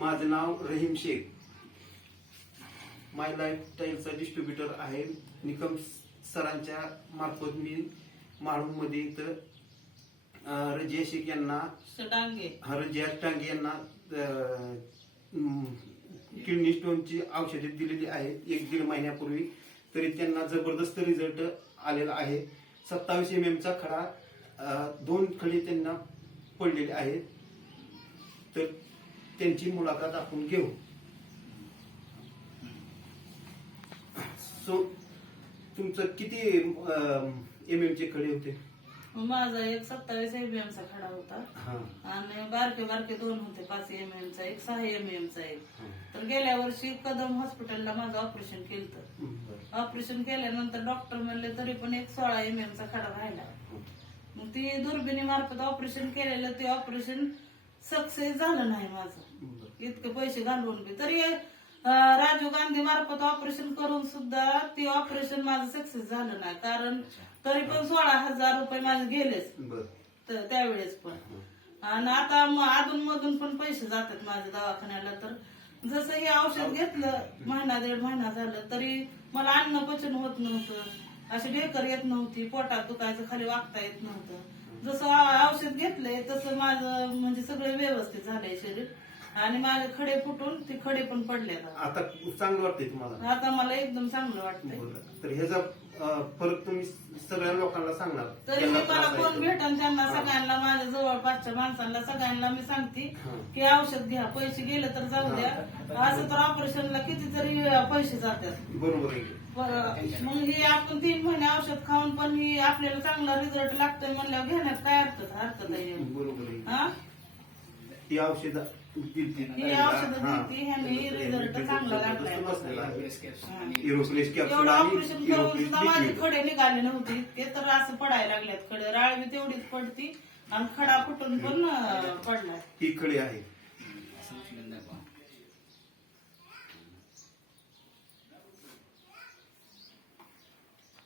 माझं नाव रहीम शेख. माय लाईफस्टाईलचा डिस्ट्रीब्युटर आहे. निकम सरांच्या मार्फत मी माळूमध्ये इथं रजिया शेख यांना रजिया टांगे यांना किडनी स्टोनची औषधे दिलेली आहेत 1-1.5 महिन्यापूर्वी. तरी त्यांना जबरदस्त रिझल्ट आलेला आहे. 27 mm चा खडा 2 खडे त्यांना पडलेले आहेत. तर त्यांची मुलाखत आपण घेऊ. सो तुमचं किती MM चे खडे होते? माझा एक 27 mm चा खडा होता आणि बारके बारके 2 होते, 5 mm चा एक, 6 mm चा एक. तर गेल्या वर्षी कदम हॉस्पिटलला माझं ऑपरेशन केलं. ऑपरेशन केल्यानंतर डॉक्टर म्हणले तरी पण एक 16 mm चा खडा राहिला. मग ती दुर्बिणी मार्फत ऑपरेशन केलेलं ते ऑपरेशन सक्सेस झालं नाही माझं. इतके पैसे घालवून बी तरी राजीव गांधी मार्फत ऑपरेशन करून सुद्धा ते ऑपरेशन माझं सक्सेस झालं नाही. कारण तरी पण 16,000 रुपये माझे गेलेच त्यावेळेस पण. आणि आता अधून मधून पण पैसे जातात माझ्या दवाखान्याला. तर जसं हे औषध घेतलं 1.5 महिना झालं तरी मला अन्न पचन होत नव्हतं, अशी ढेकर येत नव्हती, पोटात दुखायचं, खाली वागता येत नव्हतं. जसं औषध घेतलंय तसं माझं म्हणजे सगळं व्यवस्थित झालंय शरीर. आणि माझे खडे फुटून ते खडे पण पडले. आता चांगलं वाटतंय तुम्हाला? आता मला एकदम चांगलं वाटतंय. तर ह्याचा फरक तुम्ही सगळ्या लोकांना सांगणार? तरी मी मला कोण भेटन त्यांना सगळ्यांना, माझ्या जवळपासच्या माणसांना सगळ्यांना मी सांगते की औषध घ्या. पैसे गेले तर जाऊ द्या, असं तर ऑपरेशनला कितीतरी पैसे जातात. बरोबर आहे. मग हे आपण 3 महिने औषध खाऊन पण ही आपल्याला चांगला रिझल्ट लागतोय म्हणल्यावर घेण्यात काय हरकत आहे? बरोबर आहे. हा, ही औषध ही औषध दिली ह्यांनी रिझल्ट चांगला लागलाय. एवढं ऑपरेशन करून सुद्धा माझे खडे निघाले नव्हते. ते तर असं पडायला लागल्यात खडे. राळ बी तेवढीच पडती आणि खडा फुटून पण पडलाय. ही खडे आहे.